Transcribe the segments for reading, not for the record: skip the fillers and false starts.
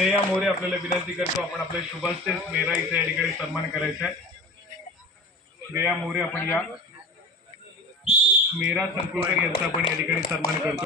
श्रेया मोरे आपल्याला विनंती करतो, आपण आपल्या शुभास्ते मेरा इथे या ठिकाणी सन्मान करायचा आहे। श्रेया मोरे आपण या मेरा संकुलकर यांचा आपण या ठिकाणी सन्मान करतो।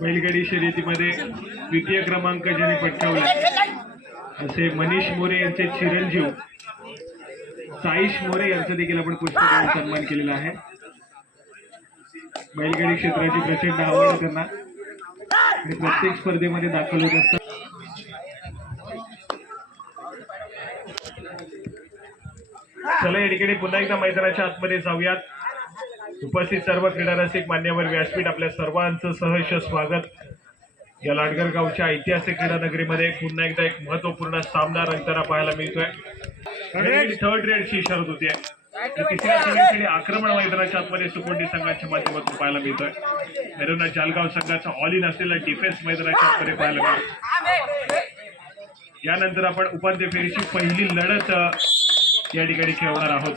बैलगाडी शर्यतीमध्ये द्वितीय क्रमांक ज्यांनी पटकावला असे मनीष मोरे यांचे चिरंजीव साईश मोरे यांचा देखील आपण पुष्पगुच्छ सन्मान केलेला आहे। बैलगाडी क्षेत्राची प्रचंड आवड त्यांना आणि प्रत्येक स्पर्धेमध्ये दाखल होत असतात। चला या ठिकाणी पुन्हा एकदा मैदानाच्या आतमध्ये जाऊयात। उपस्थित सर्व क्रीडा रसिक मान्यवर व्यासपीठ आपल्या सर्वांचं सहर्ष स्वागत। या लाडगर गावच्या ऐतिहासिक क्रीडा नगरीमध्ये पुन्हा एकदा एक महत्वपूर्ण सामना रंगताना पाहायला मिळतोय। थर्ड रेडची शर्यत होती आहे। तिसऱ्या समीक्षेने आक्रमण मैदानाच्या आतमध्ये सुकोंडी संघाच्या माध्यमातून पाहायला मिळतोय। मेरुना जालगाव संघाचा ऑल इन असलेला डिफेन्स मैदानाच्या आतमध्ये पाहायला मिळतोय। यानंतर आपण उपांत्य फेरीची पहिली लढत या ठिकाणी खेळवणार आहोत।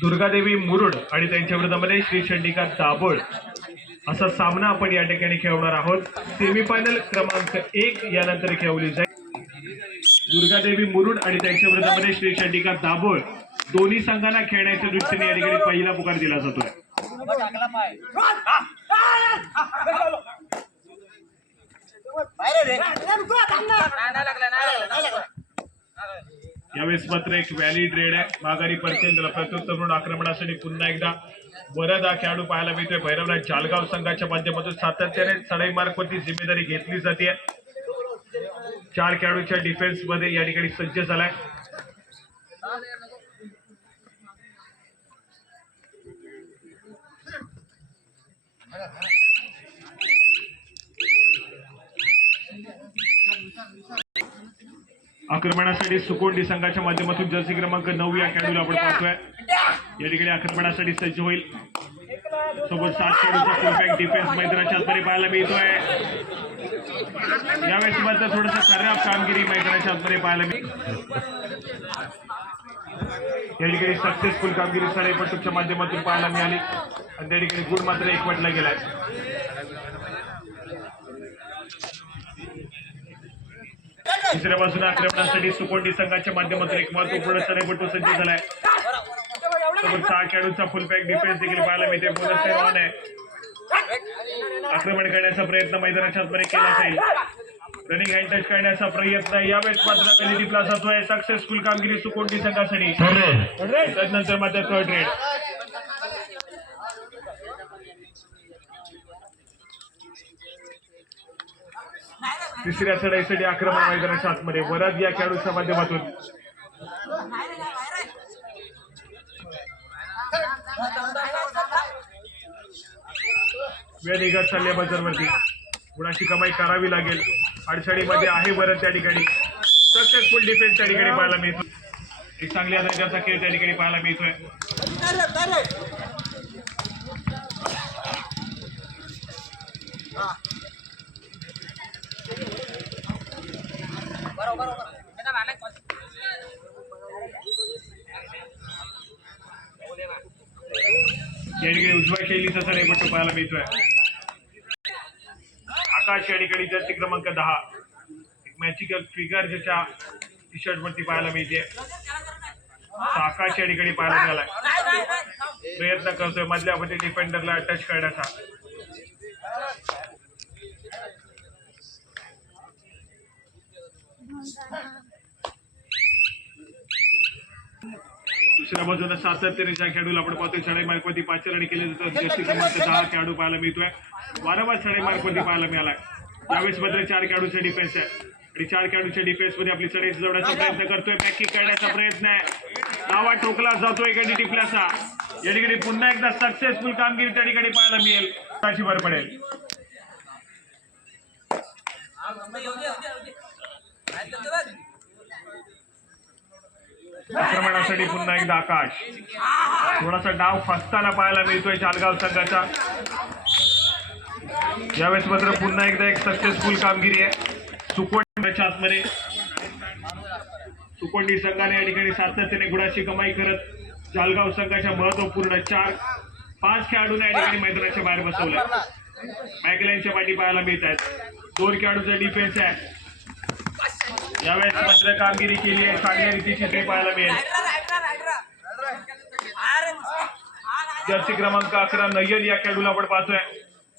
दुर्गादेवी मुरुड आणि त्यांच्या विरोधामध्ये श्री चंडिका दाभोळ असा सामना आपण या ठिकाणी खेळवणार आहोत। सेमीफायनल क्रमांक 1 यानंतर खेळवली जाईल। दुर्गादेवी मुरुड आणि त्यांच्या विरोधामध्ये श्री चंडिका दाभोळ दोन्ही संघांना खेळण्याच्या दृष्टीने या ठिकाणी पहिला पुकार दिला जातोय। यावेळेस मात्र एक व्हॅलिड रेड आहे। माघारी परतेंद्र प्रत्युत्तर म्हणून आक्रमणासाठी पुन्हा एकदा वरद हा खेळाडू पाहायला मिळतोय। भैरवनाथ जालगाव संघाच्या माध्यमातून सातत्याने चढाई मार्फतची जिम्मेदारी घेतली जाते। 4 खेळाडूच्या डिफेन्स मध्ये या ठिकाणी सज्ज झालाय। आक्रमणासाठी सुकोंडी संघाच्या माध्यमातून जर्सी क्रमांक 9 या खेळाडूला आपण पाहतोय। या ठिकाणी आक्रमणासाठी सज्ज होईल। सोबत 7 खेळाडूचा फुलबॅक डिफेन्स मैदानाच्या आतमध्ये पाहायला मिळतोय। यावेळेस मात्र थोडंसं खराब कामगिरी मैदानाच्या आतमध्ये पाहायला मिळते। या ठिकाणी सक्सेसफुल कामगिरी सडेपट्टूच्या माध्यमातून पाहायला मिळाली आणि त्या ठिकाणी गुण मात्र एकवटला गेलाय। दुसऱ्या बाजूला आक्रमणासाठी सुकोंडी संघाच्या माध्यमातून एक महत्वपूर्ण सडेपट्टू सज्ज झालाय। सोबत 6 खेळाडूंचा फुलबॅक डिफेन्स देखील पाहायला मिळते। बोनस आहे। आक्रमण करण्याचा प्रयत्न मैदानाच्या आतमध्ये केला जाईल। रनिंग हँड टच करण्याचा प्रयत्न यावेळेस मात्र कधी टिपला जातोय। सक्सेसफुल कामगिरी सुकोंडी संघासाठी। त्यानंतर मात्र थर्ड रेड। तिसऱ्या चढाईसाठी आक्रमण मैदानाच्या आतमध्ये वरद या खेळाडूच्या माध्यमातून वेळ निघत चालल्या बाजारवरती गुणाची कमाई करावी लागेल। अडचणीमध्ये आहे वरद त्या ठिकाणी। सक्सेसफुल डिफेन्स त्या ठिकाणी पाहायला मिळतो। एक चांगल्या दर्जाचा खेळ त्या ठिकाणी पाहायला मिळतोय। या ठिकाणी उजव्या शैलीचा सडेपट्टू पाहायला मिळतोय। आकाश या ठिकाणी जर्सी क्रमांक 10 एक मॅजिकल फिगर ज्याच्या टी शर्ट वरती पाहायला मिळते। आकाश या ठिकाणी पाहायला मिळालाय। प्रयत्न करतोय मधल्या मध्ये डिफेंडरला टच करण्याचा। दुसऱ्या बाजूला सातत्याने ज्या खेळाडूला आपण पाहतोय चढाई मार्गवरती 5 रन केले जातात। जर्सी क्रमांक 10 खेळाडू पाहायला मिळतोय। वारंवार चढाई मार्गवरती पाहायला मिळालाय। यावेळेस मात्र 4 खेळाडूचा डिफेन्स आहे आणि 4 खेळाडूच्या डिफेन्स मध्ये आपली चढाई जोडण्याचा प्रयत्न करतोय। बॅक किक करण्याचा प्रयत्न आहे। डावा ठोकला जातो एखादी टिपल्याचा या ठिकाणी पुन्हा एकदा सक्सेसफुल कामगिरी त्या ठिकाणी पाहायला मिळेल त्याची भर पडेल आक्रमणासाठी पुन्हा एकदा आकाश थोडासा डाव फसताना पाहायला मिळतोय चालगाव संघाचा यावेळेस मात्र पुन्हा एकदा एक सक्सेसफुल कामगिरी आहे सुकोंडीच्या आतमध्ये सुकोंडी संघाने या ठिकाणी सातत्याने गुणाची कमाई करत चालगाव संघाच्या महत्वपूर्ण 4-5 खेळाडूंना या ठिकाणी मैदानाच्या बाहेर बसवलंय मॅकलाईनच्या पाठी पाहायला मिळत आहेत 2 खेळाडूंचा डिफेन्स आहे यावेळेस मात्र कामगिरी केली आहे चांगल्या रीतीची ते पाहायला मिळेल जर्सी क्रमांक 11 नय्यल या खेळाडूला आपण पाहतोय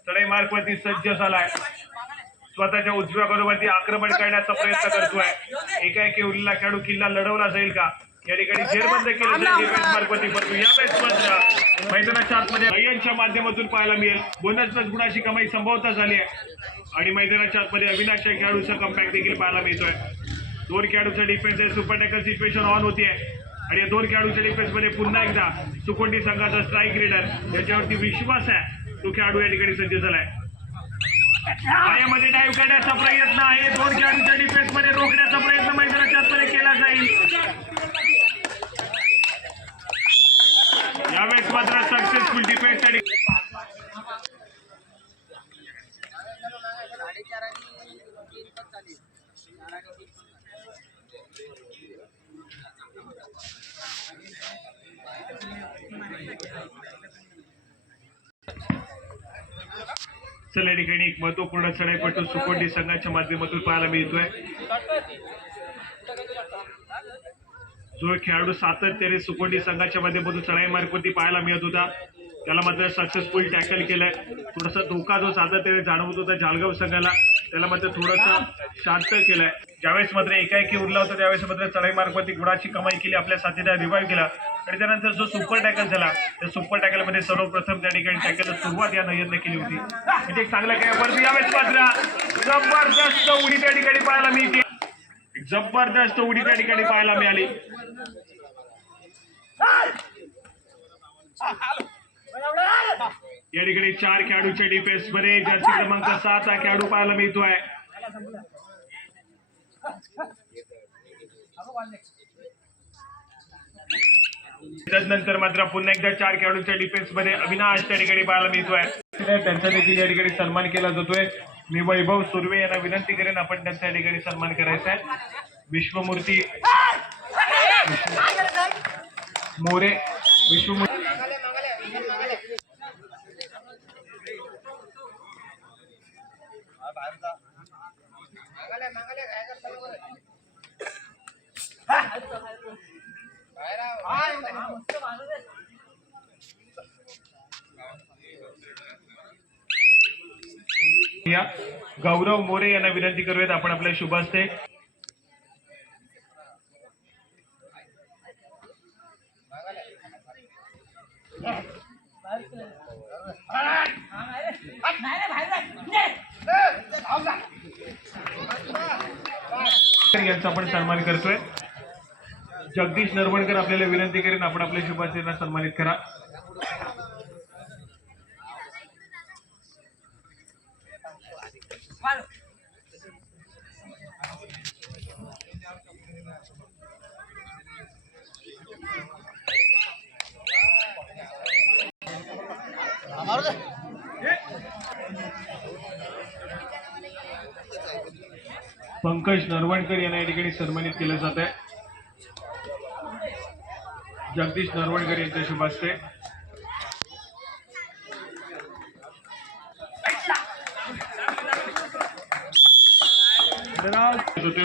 चढाई मार्गवरती सज्ज झालाय स्वतःच्या उजव्या बरोबरती आक्रमण करण्याचा प्रयत्न करतोय एकाएकी उरलेला खेळाडू किल्ला लढवला जाईल का या ठिकाणी जेरबंद केलं जाईल डिफेन्स मार्गवरती परंतु यावेळेस मात्र मैदानाच्या आतमध्ये नय्यलच्या माध्यमातून पाहायला मिळेल बोनस प्लस गुणाची कमाई संभवता झाली आहे आणि मैदानाच्या आतमध्ये अविनाश या खेळाडूचा कमबॅक देखील पाहायला मिळतोय 2 खेळाडूचा डिफेन्स आहे सुपर टॅकल सिच्युएशन ऑन होतीये आणि या 2 खेळाडूच्या डिफेन्स मध्ये पुन्हा एकदा सुकोंडी संघाचा स्ट्राईक रेडर ज्याच्यावरती विश्वास आहे तो खेळाडू या ठिकाणी सज्ज झालाय पायामध्ये डाईव्ह करण्याचा प्रयत्न आहे 2 खेळाडूच्या डिफेन्स मध्ये रोखण्याचा प्रयत्न मैदानाच्या आतमध्ये केला जाईल यावेळेस मात्र सक्सेसफुल डिफेन्स चला या ठिकाणी एक महत्वपूर्ण चढाईपटू सुकोंडी संघाच्या माध्यमातून पाहायला मिळतोय जो खेळाडू सातत्याने सुकोंडी संघाच्या माध्यमातून चढाई मार्गवरती पाहायला मिळत होता त्याला मात्र सक्सेसफुल टॅकल केलंय थोडासा धोका जो सातत्याने जाणवत होता जालगाव संघाला त्याला मात्र थोडंसं शांत केलंय ज्यावेळेस मात्र एकाएकी उरला होता त्यावेळेस मात्र चढाई मार्गवरती गुणाची कमाई केली आपल्या साथीदार रिवाईव्ह केला आणि त्यानंतर जो सुपर टॅकल झाला त्या सुपर टॅकलमध्ये सर्वप्रथम त्या ठिकाणी टॅकलला सुरुवात या नय्यलने केली होती म्हणजे एक चांगला काय परंतु यावेळेस मात्र जबरदस्त उडी त्या ठिकाणी पाहायला मिळते जबरदस्त उडी त्या ठिकाणी पाहायला मिळाली या ठिकाणी 4 खेळाडूच्या डिफेन्स मध्ये जर्सी क्रमांक 7 हा खेळाडू पाहायला मिळतोय त्यानंतर मात्र पुन्हा एकदा 4 खेळाडूच्या डिफेन्स मध्ये अविनाश त्या ठिकाणी पाहायला मिळतोय त्यांचा देखील या ठिकाणी सन्मान केला जातोय मी वैभव सुर्वे यांना विनंती करेन आपण त्यांच्या ठिकाणी सन्मान करायचा आहे विश्वमूर्ती मोरे विश्वमूर्ती गौरव मोरे यांना विनंती करूयात आपण आपल्या शुभ हस्ते यांचा आपण सन्मान करतोय जगदीश नरवणकर आपल्याला विनंती करेन आपण आपल्या शुभ हस्ते यांना सन्मानित करा पंकज नरवणकर यांना या ठिकाणी सन्मानित केलं जात आहे जगदीश नरवणकर यांच्या शुभ हस्ते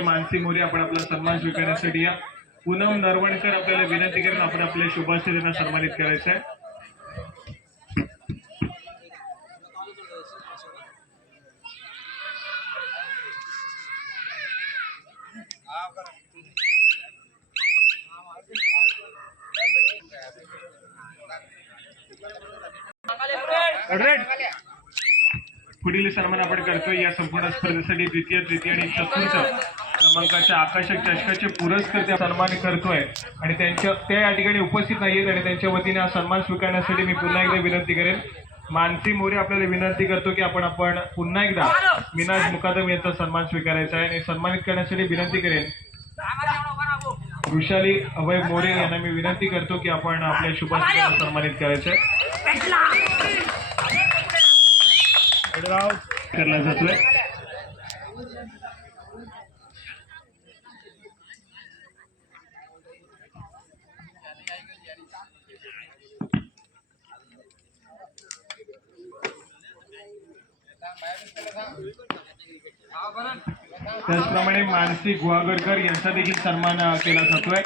मानसी मोरे आपण आपला सन्मान स्वीकारण्यासाठी या पूनम नरवणकर आपल्याला विनंती करून आपण आपल्या शुभ हस्ते त्यांना सन्मानित करायचं आहे पुढील सन्मान आपण करतोय या संपूर्ण स्पर्धेसाठी द्वितीय, तृतीय आणि चतुर्थ क्रमांकाच्या आकर्षक चषकाचे पुरस्कार सन्मान करतोय आणि त्या या ठिकाणी उपस्थित नाहीयेत आणि त्यांच्या वतीने हा सन्मान स्वीकारण्यासाठी मी पुन्हा एकदा विनंती करेन. मानसी मोरे आपल्याला विनंती करतो की आपण पुन्हा एकदा मिनाज मुकादम यांचा सन्मान स्वीकारायचा आहे आणि सन्मानित करण्यासाठी विनंती करेन वृषाली अभय मोरे यांना मी विनंती करतो की आपण आपल्या शुभास्थितीला सन्मानित करायचं करला जातोय. त्याचप्रमाणे मानसी गुहागरकर यांचा देखील सन्मान केला जातोय.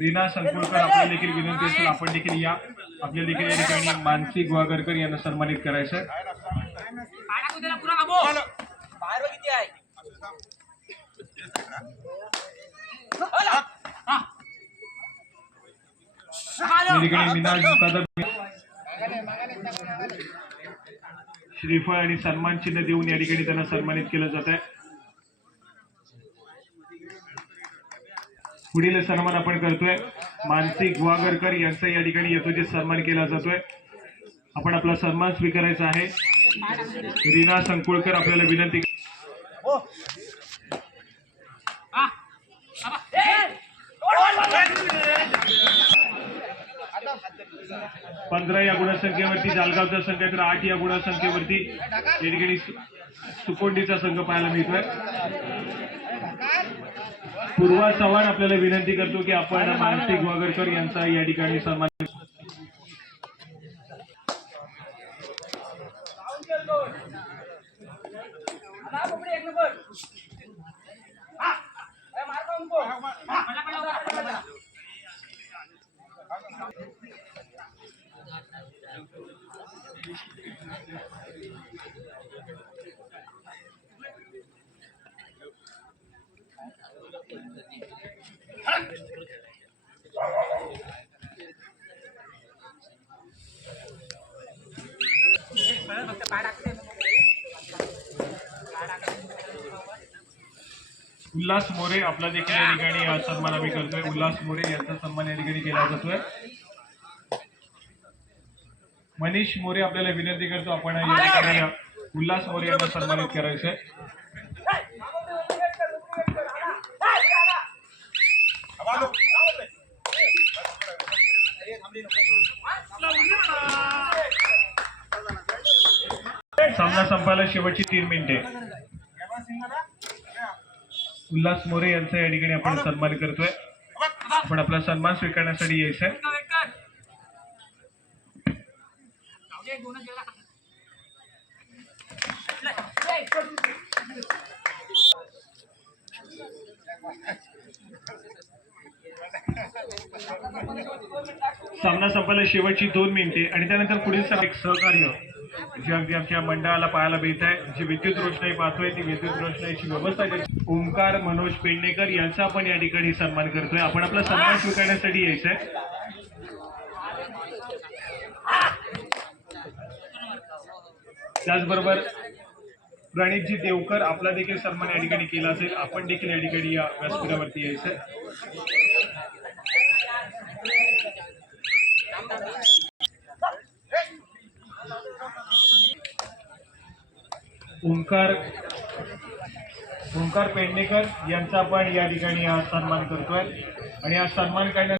रीना संकुलकर आपल्याला देखील विनंती असेल आपण देखील या आपल्या देखील या ठिकाणी मानसी गुहागरकर यांना सन्मानित करायचं आहे. मिनाज मुकादम श्रीफळ आणि सन्मान चिन्ह देऊन या ठिकाणी त्यांना सन्मानित केलं जात आहे. पुढील सन्मान आपण करतोय मानसी गुहागरकर यांचा या ठिकाणी यथोचित सन्मान केला जातोय. आपण आपला सन्मान स्वीकारायचा आहे. रीना संकुळकर आपल्याला विनंती 15 या गुणसंख्येवरती जालगावचा संघ आहे तर 8 या गुणसंख्येवरती या ठिकाणी सुकोंडीचा संघ पाहायला मिळतोय. पूर्वा चव्हाण आपल्याला विनंती करतो की आपण मानसी गुहागरकर यांचा या ठिकाणी सन्मान उल्हास मोरे आपला देखील या ठिकाणी सन्मान आम्ही करतोय. उल्हास मोरे यांचा सन्मान या ठिकाणी केला जातोय. मनीष मोरे आपल्याला विनंती करतो आपण या ठिकाणी उल्हास मोरे यांना सन्मानित करायचंय. सामना संपायला शेवटची 3 मिनिटे. उल्हास मोरे यांचा या ठिकाणी आपण सन्मान करतोय. आपण आपला सन्मान स्वीकारण्यासाठी यायचंय. सामना संपायला शेवटची 2 मिनिटे आणि त्यानंतर पुढील एक सहकार्य जे अगदी आमच्या मंडळाला पाहायला मिळत आहे. जी विद्युत रोषणाई पाहतोय ती विद्युत रोषणाईची व्यवस्था ओमकार मनोज पेडणेकर यांचा आपण या ठिकाणी सन्मान करतोय. आपण आपला सन्मान स्वीकारण्यासाठी यायचंय. त्याचबरोबर प्रणितजी देवकर आपला देखील सन्मान या ठिकाणी केला असेल. आपण देखील या ठिकाणी या व्यासपीठावरती यायचंय. ओंकार पेडणेकर यांचा आपण या ठिकाणी सन्मान करतोय आणि हा सन्मान करण्यासाठी